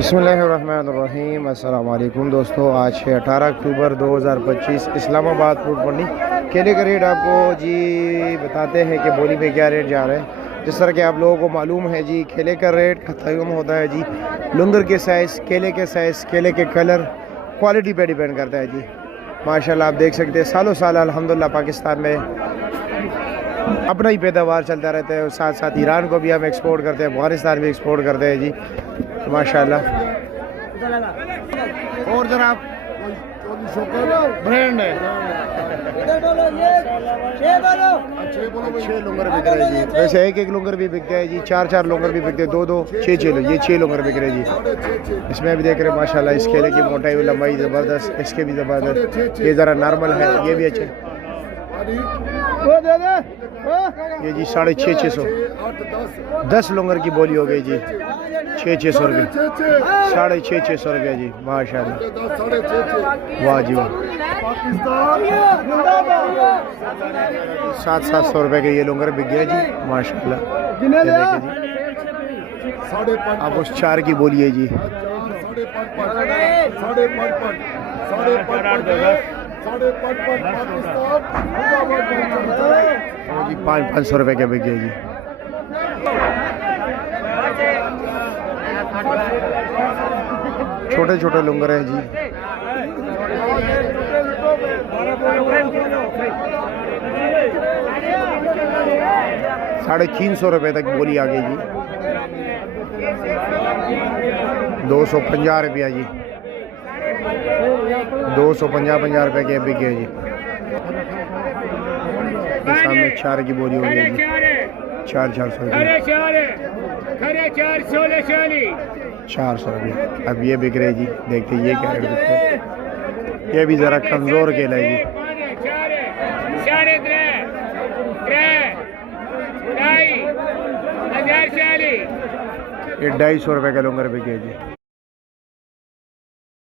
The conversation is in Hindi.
बिस्मिल्लाहिर्रहमानिर्रहीम। अस्सलाम वालेकुम दोस्तों, आज है 18 अक्टूबर 2025। इस्लामाबाद फ्रूट मंडी केले का रेट आपको जी बताते हैं कि बोली पे क्या रेट जा रहा है। जिस तरह कि आप लोगों को मालूम है जी, केले का रेट खत्म होता है जी लुंगर के साइज़, केले के साइज़, केले के कलर, क्वालिटी पे डिपेंड करता है जी। माशाल्लाह आप देख सकते हैं सालों साल अल्हम्दुलिल्लाह पाकिस्तान में अपना ही पैदावार चलता रहता है और साथ साथ ईरान को भी हम एक्सपोर्ट करते हैं, अफगानिस्तान भी एक्सपोर्ट करते हैं जी माशाल्लाह। और जनाब ब्रांड है 6 लुंगर बिक रहे हैं जी। वैसे एक लुंगर भी बिकते हैं जी, 4 लुंगर भी बिकते हैं, 2 6 ये 6 लुंगर बिक रहे हैं जी। इसमें भी देख रहे हैं माशाल्लाह, इस केले की मोटाई और लंबाई ज़बरदस्त, इसके भी ज़बरदस्त। ये ज़रा नॉर्मल है, ये भी अच्छे। ये जी 650 10 लुंगर की बोली हो गई जी, 600 रुपये, 650 रुपये जी माशाल्लाह। वाह जी वाह। 700 रुपये के ये लुंगर बिक गया जी माशाल्लाह। अब उस 4 की बोली है जी, 500 रुपये के बिक गए जी। छोटे छोटे लुंगर हैं जी। ₹350 तक बोली आ गई जी। 250 रुपया जी, 250 रुपये के बिक गए जी। सामने 4 की बोली हो गई जी, 400 रुपये, 400 रुपये। अब ये बिक रहे जी, देखते ये क्या रेट बिकते हैं। ये भी ज़रा कमज़ोर केला है जी। ये 250 रुपये का लुंगर बिके जी।